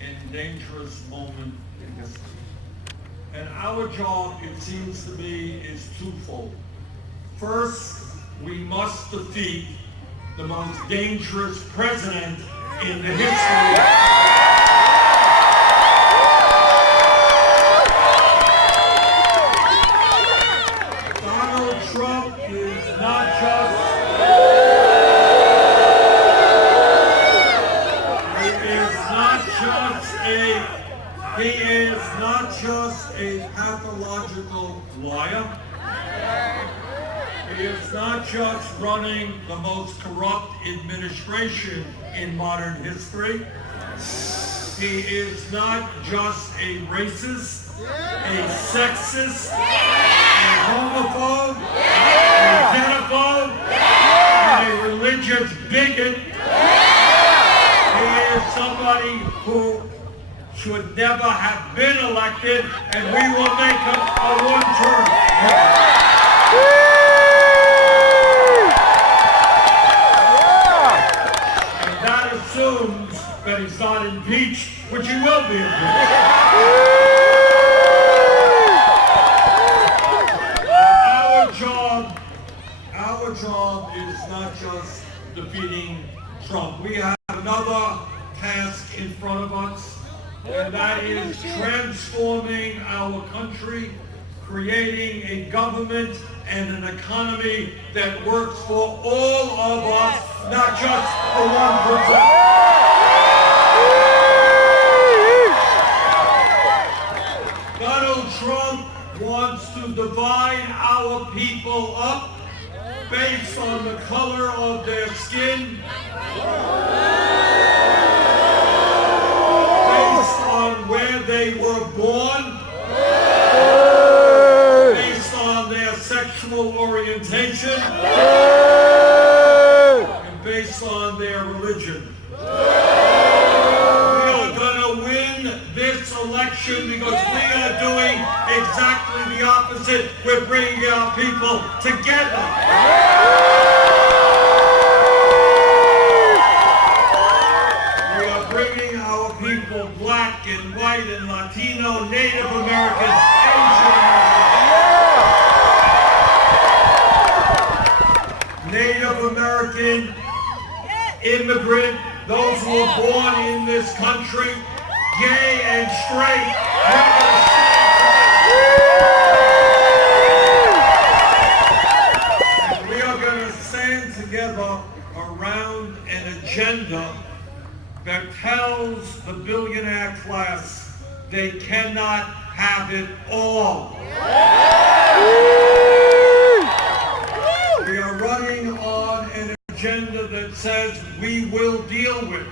and dangerous moment in history. And our job, it seems to me, is twofold. First, we must defeat the most dangerous president in the history. Donald Trump is not just a pathological liar. He is not just running the most corrupt administration in modern history. He is not just a racist, a sexist, a homophobe, a xenophobe, and a religious bigot. He is somebody who should never have been elected, and we will make him a one-term president. And that assumes that he's not impeached, which he will be impeached. Our job is not just defeating Trump. We have another task in front of us, and that is transforming our country, creating a government and an economy that works for all of us, not just for 1%. Donald Trump wants to divide our people up based on the color of their skin, where they were born, based on their sexual orientation, and based on their religion. We are going to win this election because we are doing exactly the opposite. We're bringing our people together. Black and white and Latino, Native American, Asian American, Native American, immigrant, those who were born in this country, gay and straight. And we are going to stand together around an agenda that tells the billionaire class they cannot have it all. We are running on an agenda that says we will deal with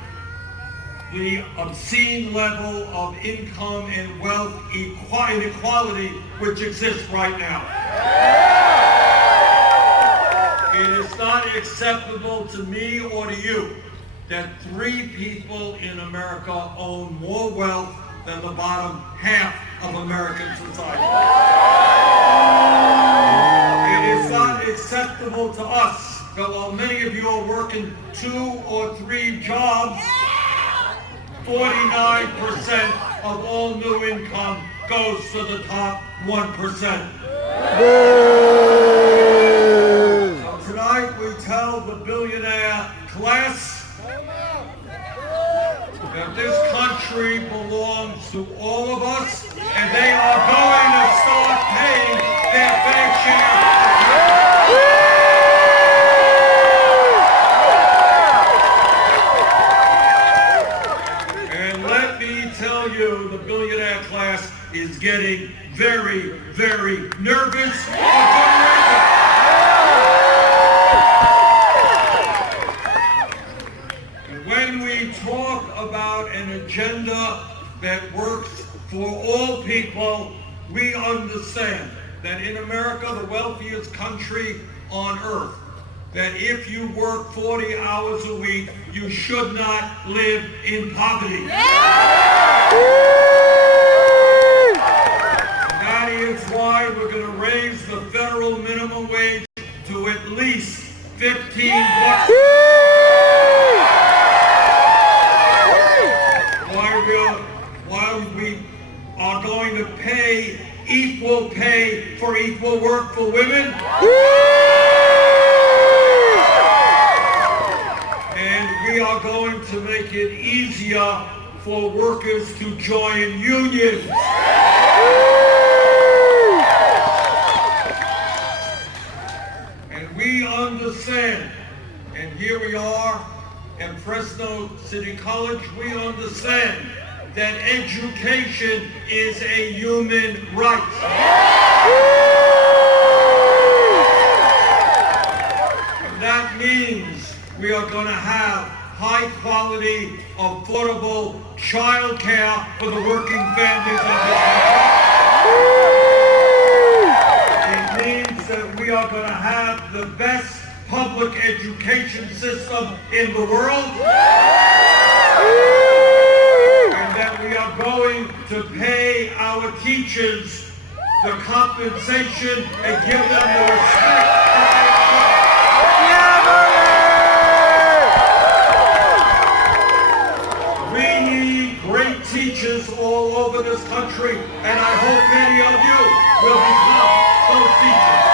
the obscene level of income and wealth inequality which exists right now. It is not acceptable to me or to you that 3 people in America own more wealth than the bottom half of American society. It is not acceptable to us that while many of you are working 2 or 3 jobs, 49% of all new income goes to the top 1%. So tonight we tell the billionaire class that this country belongs to all of us, and they are going to start paying their fair share. And let me tell you, the billionaire class is getting very, very nervous. When we talk about an agenda that works for all people, we understand that in America, the wealthiest country on earth, that if you work 40 hours a week, you should not live in poverty. That is why we're going to raise the federal minimum wage to at least $15. we are going to pay equal pay for equal work for women. And we are going to make it easier for workers to join unions. And we understand, and here we are at Fresno City College, we understand that education is a human right. And that means we are going to have high quality, affordable child care for the working families of this country. It means that we are going to have the best public education system in the world. And that we are going to pay our teachers the compensation and give them the respect that they deserve. We need great teachers all over this country, and I hope many of you will become those teachers.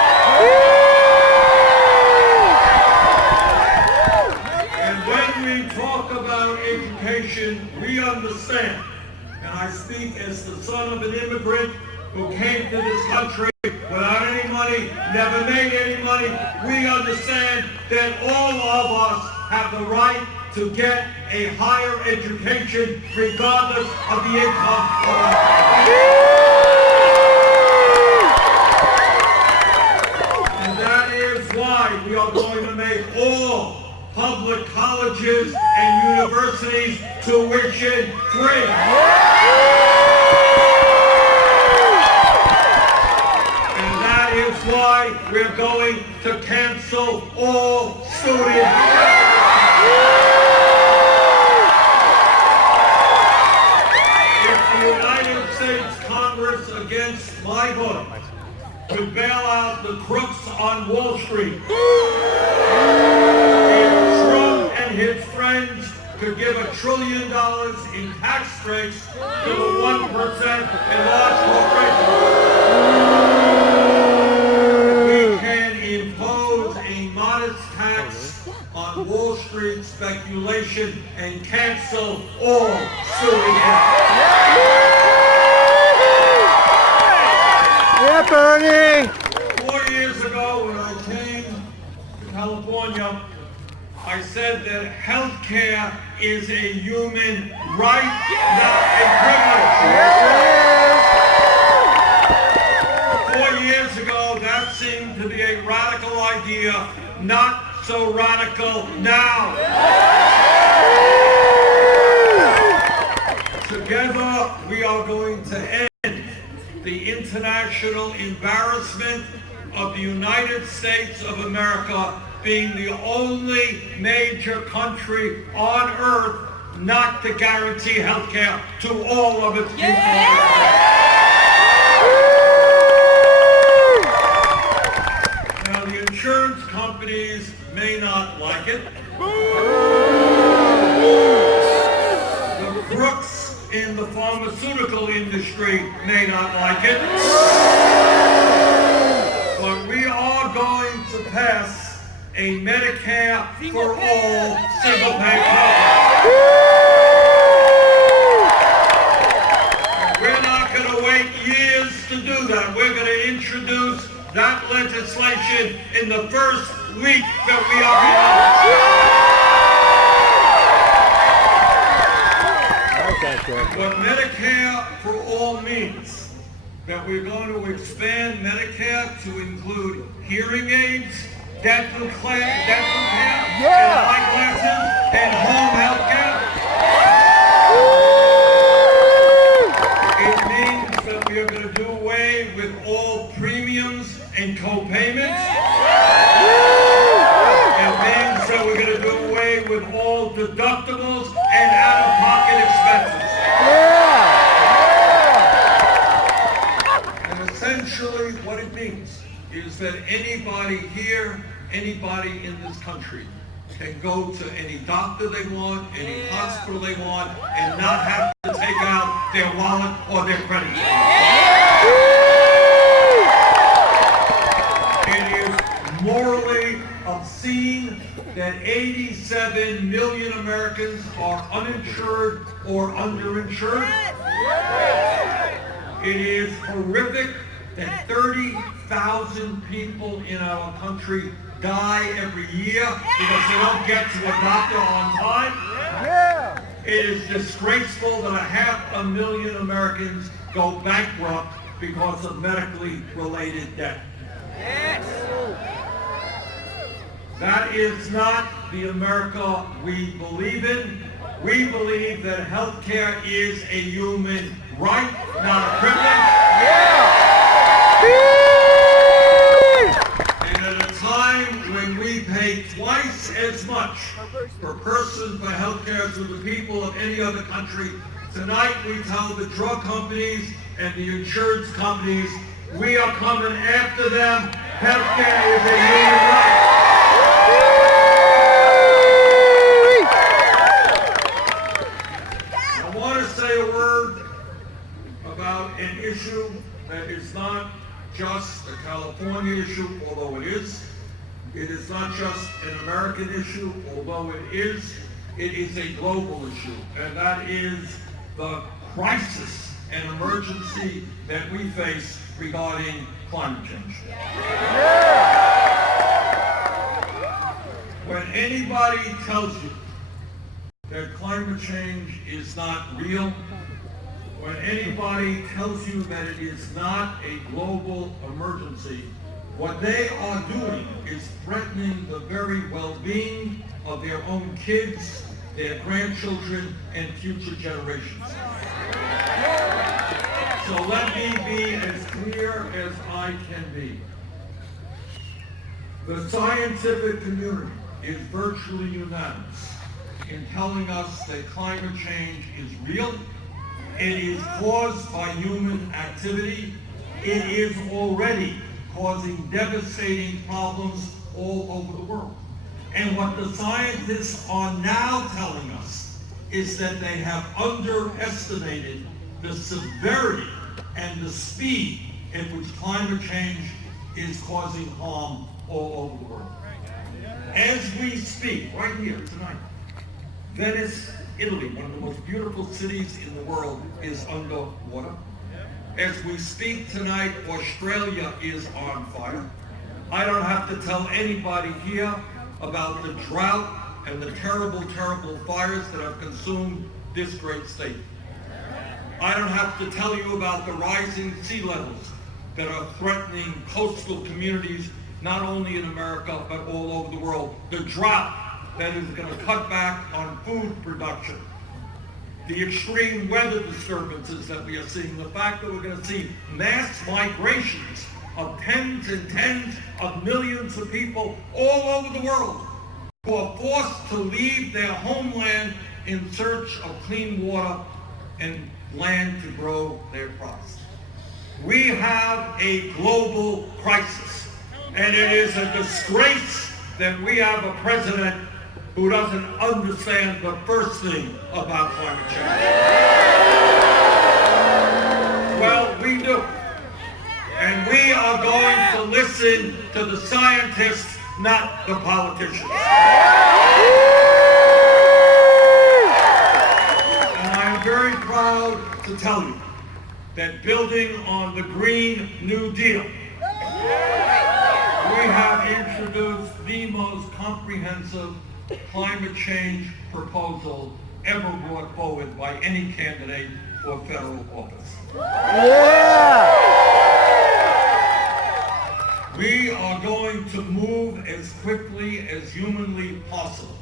And when we talk about education, we understand, and I speak as the son of an immigrant who came to this country without any money, never made any money. We understand that all of us have the right to get a higher education regardless of the income of our family. And that is why we are going to make all public colleges and universities tuition free. And that is why we're going to cancel all student debt. If the United States Congress, against my vote, could bail out the crooks on Wall Street, his friends could give $1 trillion in tax breaks to the 1% in large corporations. We can impose a modest tax on Wall Street speculation and cancel all student debt. Yeah, Bernie! 4 years ago when I came to California, I said that health care is a human right, not a privilege. 4 years ago, that seemed to be a radical idea, not so radical now. Together, we are going to end the international embarrassment of the United States of America being the only major country on earth not to guarantee health care to all of its people. Now, the insurance companies may not like it. The crooks in the pharmaceutical industry may not like it. But we are going to pass a Medicare for all single-pay program. And we're not going to wait years to do that. We're going to introduce that legislation in the first week that we are in office. What Medicare for all means, that we're going to expand Medicare to include hearing aids, dental care, and eyeglasses, and home health care. It means that we are going to do away with all premiums and co-payments. It means that we're going to do away with all deductibles and out-of-pocket expenses. And essentially what it means is that anybody here, anybody in this country can go to any doctor they want, any hospital they want, and not have to take out their wallet, or their credit card. It is morally obscene that 87 million Americans are uninsured or underinsured. It is horrific that 30,000 people in our country die every year because they don't get to a doctor on time. It is disgraceful that 500,000 Americans go bankrupt because of medically related debt. That is not the America we believe in. We believe that health care is a human right, not a privilege. And at a time when we pay twice as much per person for health care to the people of any other country, tonight we tell the drug companies and the insurance companies we are coming after them. Health care is a human right. I want to say a word about an issue that is not just a California issue, although it is. It is not just an American issue, although it is. It is a global issue, and that is the crisis and emergency that we face regarding climate change. When anybody tells you that climate change is not real, when anybody tells you that it is not a global emergency, what they are doing is threatening the very well-being of their own kids, their grandchildren, and future generations. So let me be as clear as I can be. The scientific community is virtually unanimous in telling us that climate change is real. It is caused by human activity. It is already causing devastating problems all over the world. And what the scientists are now telling us is that they have underestimated the severity and the speed in which climate change is causing harm all over the world. As we speak, right here tonight, Venice, Italy, one of the most beautiful cities in the world, is underwater. As we speak tonight, Australia is on fire. I don't have to tell anybody here about the drought and the terrible, terrible fires that have consumed this great state. I don't have to tell you about the rising sea levels that are threatening coastal communities, not only in America, but all over the world. The drought that is going to cut back on food production. The extreme weather disturbances that we are seeing, the fact that we're going to see mass migrations of tens and tens of millions of people all over the world who are forced to leave their homeland in search of clean water and land to grow their crops. We have a global crisis, and it is a disgrace that we have a president who doesn't understand the first thing about climate change. Well, we do. And we are going to listen to the scientists, not the politicians. And I am very proud to tell you that building on the Green New Deal, we have introduced the most comprehensive climate change proposal ever brought forward by any candidate for federal office. We are going to move as quickly as humanly possible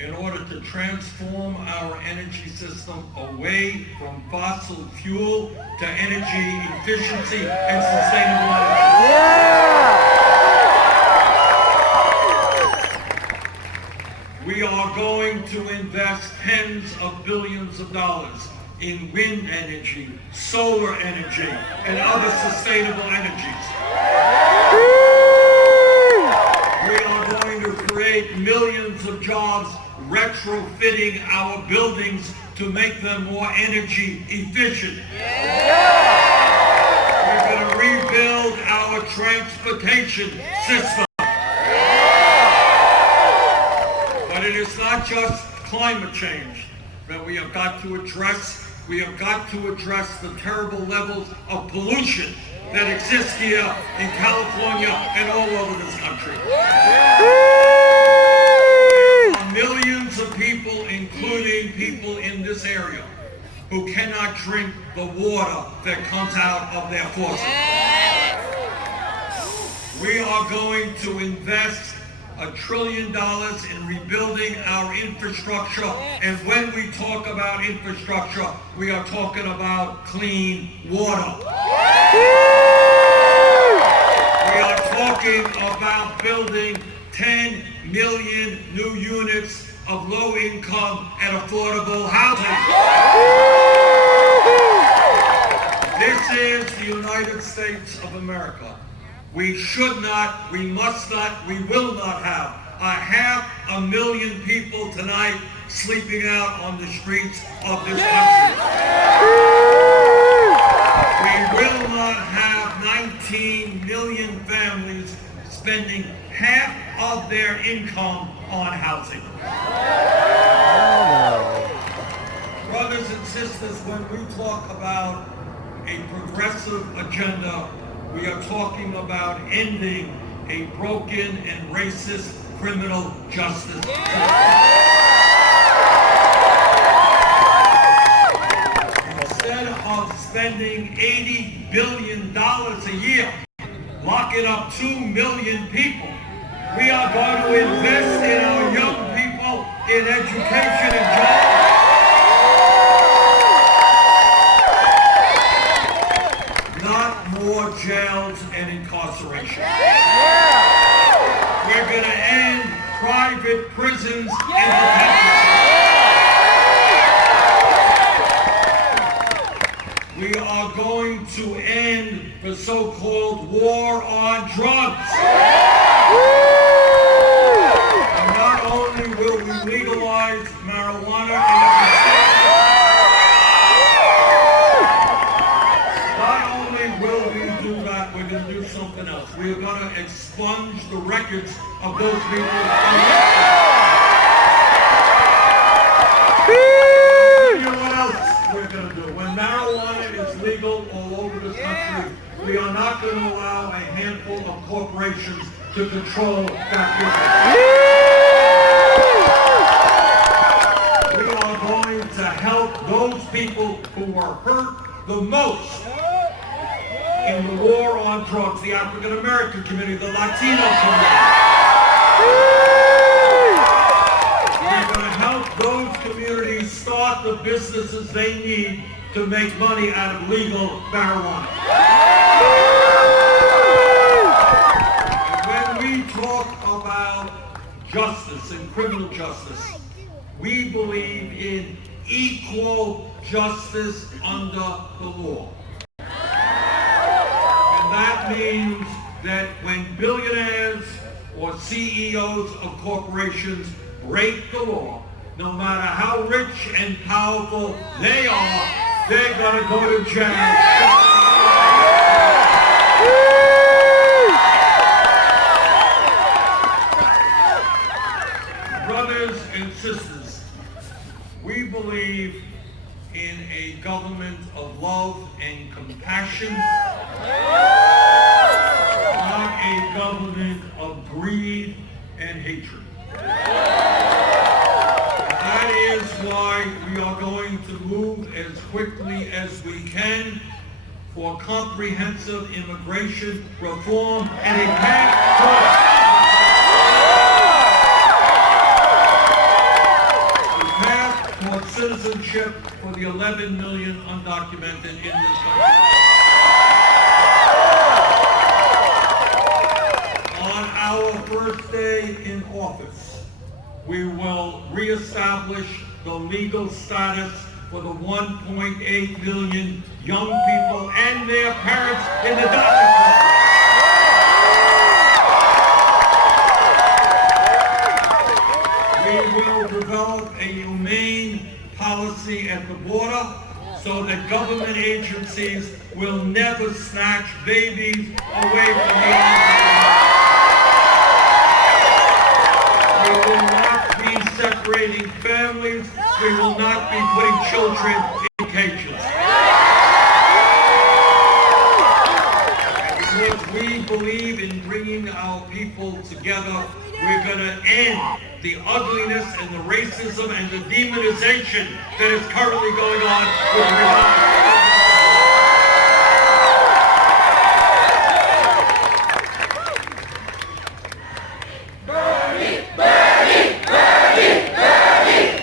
in order to transform our energy system away from fossil fuel to energy efficiency and sustainable energy. We are going to invest tens of billions of dollars in wind energy, solar energy, and other sustainable energies. We are going to create millions of jobs retrofitting our buildings to make them more energy efficient. We're going to rebuild our transportation system. But it is not just climate change that we have got to address. We have got to address the terrible levels of pollution that exist here in California and all over this country. There are millions of people, including people in this area, who cannot drink the water that comes out of their faucet. We are going to invest $1 trillion in rebuilding our infrastructure, and when we talk about infrastructure, we are talking about clean water. We are talking about building 10 million new units of low-income and affordable housing. This is the United States of America. We should not, we must not, we will not have 500,000 people tonight sleeping out on the streets of this country. We will not have 19 million families spending half of their income on housing. Brothers and sisters, when we talk about a progressive agenda, we are talking about ending a broken and racist criminal justice system. Instead of spending $80 billion a year locking up 2 million people, we are going to invest in our young people in education and jobs. More jails and incarceration. We're going to end private prisons and detention. We are going to end the so-called war on drugs. And not only will we legalize marijuana in every state, we're going to do something else. We are going to expunge the records of those people. You know what else we're going to do? When marijuana is legal all over this country, we are not going to allow a handful of corporations to control that business. We are going to help those people who are hurt the most in the war on drugs, the African American community, the Latino community. We're going to help those communities start the businesses they need to make money out of legal marijuana. And when we talk about justice and criminal justice, we believe in equal justice under the law. That means that when billionaires or CEOs of corporations break the law, no matter how rich and powerful they are, they're going to go to jail. Brothers and sisters, we believe in a government of love and compassion, not a government of greed and hatred. That is why we are going to move as quickly as we can for comprehensive immigration reform and a path toward citizenship for the 11 million undocumented in this country. On our first day in office, we will reestablish the legal status for the 1.8 million young people and their parents in the DACA program. We will develop a humane policy and so that government agencies will never snatch babies away from the arms. We will not be separating families. We will not be putting children in cages. Because we believe in bringing our people together, we're going to end the ugliness and the racism and the demonization that is currently going on with Bernie, Bernie, Bernie,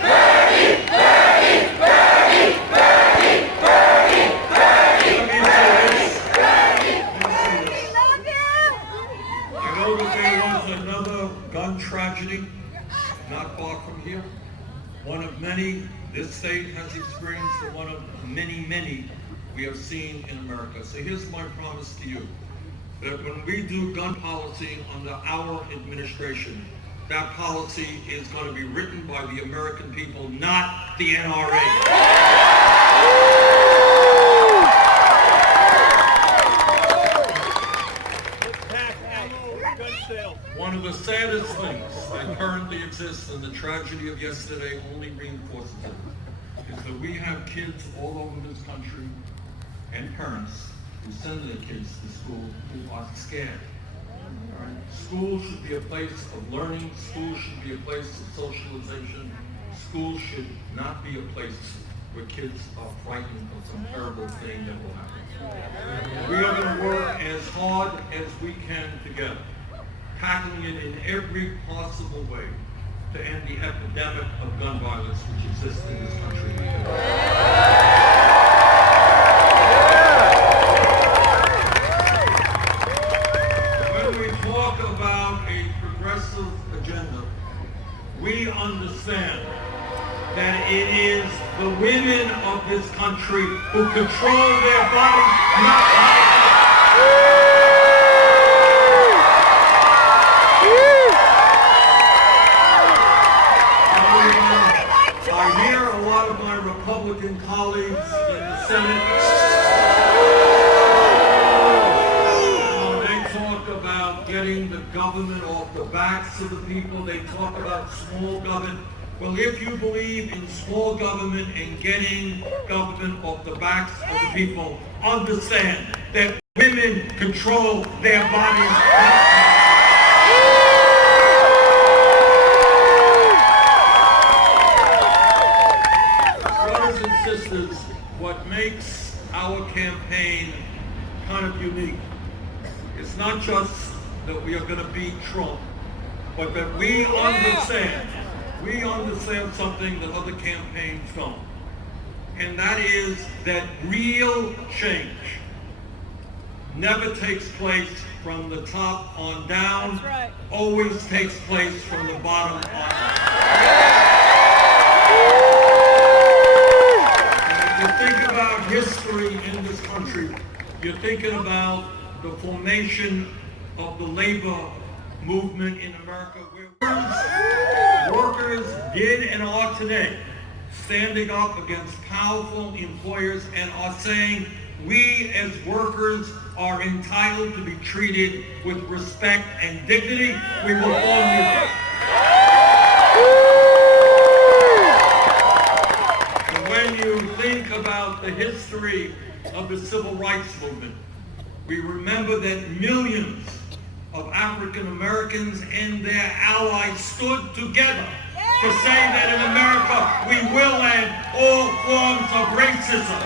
Bernie, Bernie, Bernie, Bernie, Bernie, Bernie, Bernie, You know that there was another gun tragedy not far from here. One of many this state has experienced, and one of many, many we have seen in America. So here's my promise to you, that when we do gun policy under our administration, that policy is going to be written by the American people, not the NRA. One of the saddest things that currently exists, and the tragedy of yesterday only reinforces it, is that we have kids all over this country and parents who send their kids to school who are scared. All right? School should be a place of learning. School should be a place of socialization. School should not be a place where kids are frightened of some terrible thing that will happen. We are going to work as hard as we can together, tackling it in every possible way to end the epidemic of gun violence which exists in this country. When we talk about a progressive agenda, we understand that it is the women of this country who control their bodies, not I hear a lot of my Republican colleagues in the Senate, they talk about getting the government off the backs of the people. They talk about small government. Well, if you believe in small government and getting government off the backs of the people, understand that women control their bodies. Brothers and sisters, what makes our campaign kind of unique is not just that we are going to beat Trump, but that we understand something that other campaigns don't. And that is that real change never takes place from the top on down, right. Always takes place from the bottom on up. And if you think about history in this country, you're thinking about the formation of the labor movement in America, where workers did and are today standing up against powerful employers and are saying, we as workers are entitled to be treated with respect and dignity. We will form unions. And when you think about the history of the civil rights movement, we remember that millions of African Americans and their allies stood together to say that in America we will end all forms of racism.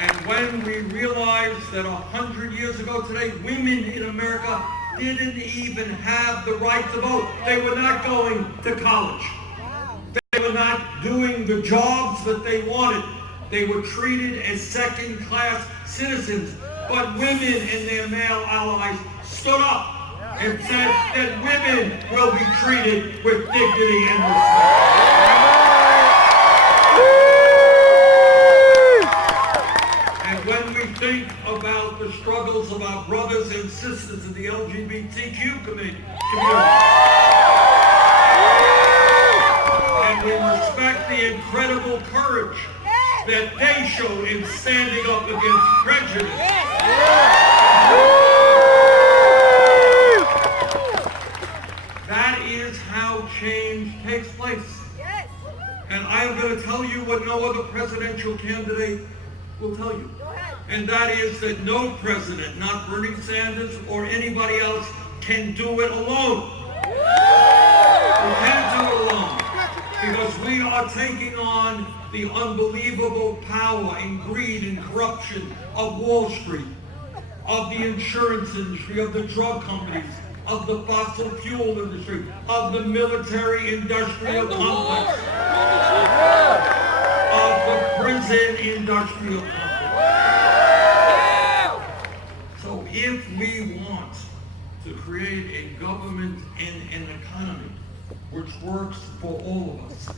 And when we realized that 100 years ago today, women in America didn't even have the right to vote. They were not going to college. They were not doing the jobs that they wanted. They were treated as second-class citizens. But women and their male allies stood up and said that women will be treated with dignity and respect. And when we think about the struggles of our brothers and sisters in the LGBTQ community, incredible courage that they showed in standing up against prejudice. That is how change takes place. And I am going to tell you what no other presidential candidate will tell you. And that is that no president, not Bernie Sanders or anybody else, can do it alone. We can't do it alone. Because we are taking on the unbelievable power and greed and corruption of Wall Street, of the insurance industry, of the drug companies, of the fossil fuel industry, of the military-industrial complex, of the prison-industrial complex. So if we want to create a government and an economy which works for all of us,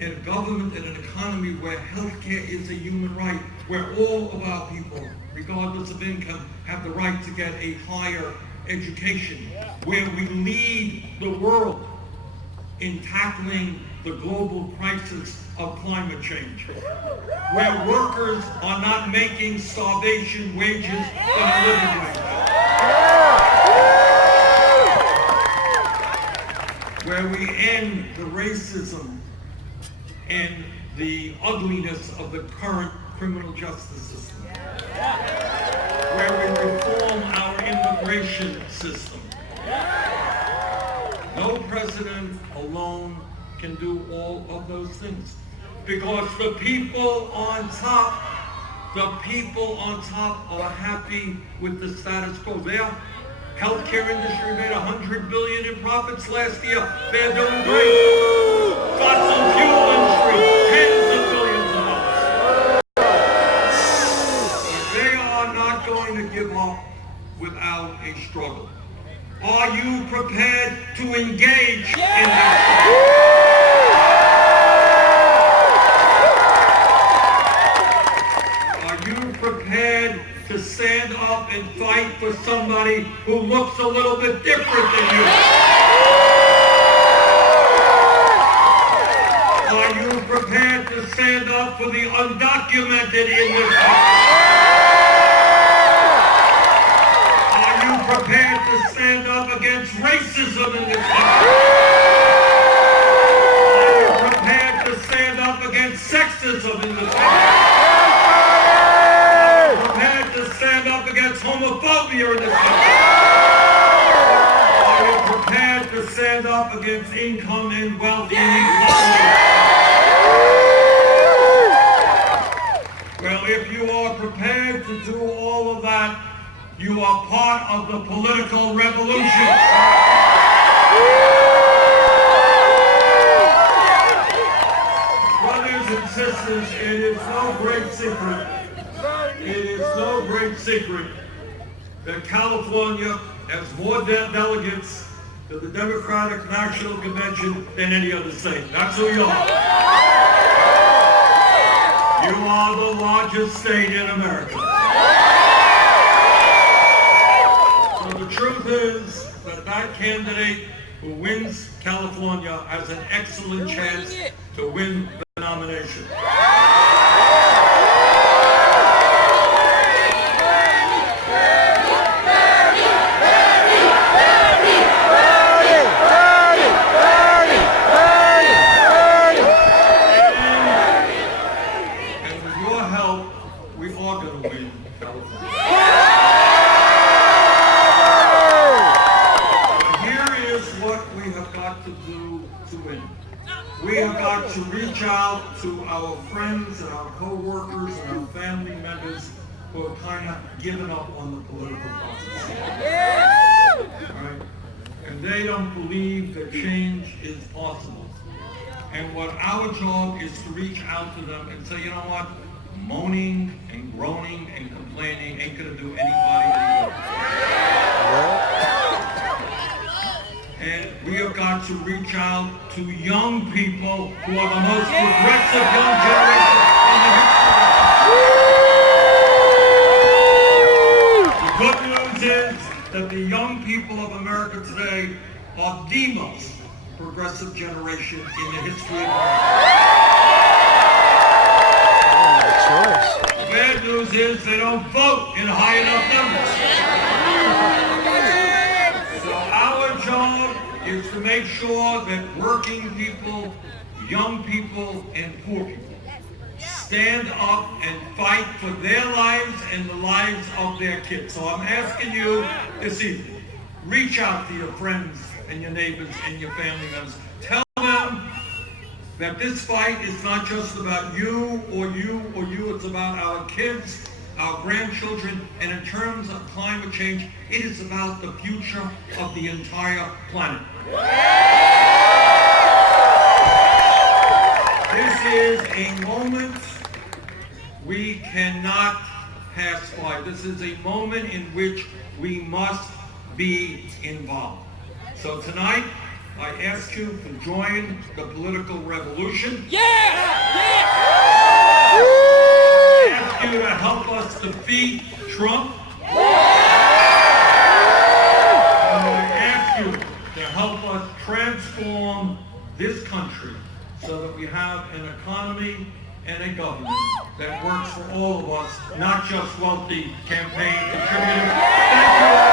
a government and an economy where healthcare is a human right, where all of our people, regardless of income, have the right to get a higher education, where we lead the world in tackling the global crisis of climate change, where workers are not making starvation wages but a living wage, where we end the racism and the ugliness of the current criminal justice system, where we reform our immigration system. No president alone can do all of those things, because the people on top are happy with the status quo. Their healthcare industry made $100 billion in profits last year. They're doing great. Fossil fuel industry, tens of billions of dollars. They are not going to give up without a struggle. Are you prepared to engage in that struggle? Are you prepared to stand up and fight for somebody who looks a little bit different than you? Are you prepared to stand up for the undocumented in this country? Prepared to stand up against racism in this country? Are you prepared to stand up against sexism in this country? Are you prepared to stand up against homophobia in this country? Are you prepared to stand up against income and wealth inequality? Well, if you are prepared to do all of that, you are part of the political revolution. Brothers and sisters, it is no great secret that California has more delegates to the Democratic National Convention than any other state. That's who you are. You are the largest state in America. The truth is that candidate who wins California has an excellent chance to win the nomination. And with your help, we are going to win California. We have got to reach out to our friends and our co-workers and our family members who have kind of given up on the political process. All right? And they don't believe that change is possible. And what our job is to reach out to them and say, you know what? Moaning and groaning and complaining ain't going to do anybody any good. And we have got to reach out to young people who are the most progressive young generation in the history. The good news is that the young people of America today are the most progressive generation in the history of America. is they don't vote in high enough numbers. So our job is to make sure that working people, young people, and poor people stand up and fight for their lives and the lives of their kids. So I'm asking you this evening, reach out to your friends and your neighbors and your family members. Tell them that this fight is not just about you or you or you. It's about our kids, our grandchildren, and in terms of climate change, it is about the future of the entire planet. This is a moment we cannot pass by. This is a moment in which we must be involved. So tonight, I ask you to join the political revolution. Yeah! Yeah! I ask you to help us defeat Trump. And I ask you to help us transform this country so that we have an economy and a government that works for all of us, not just wealthy campaign contributors. Thank you.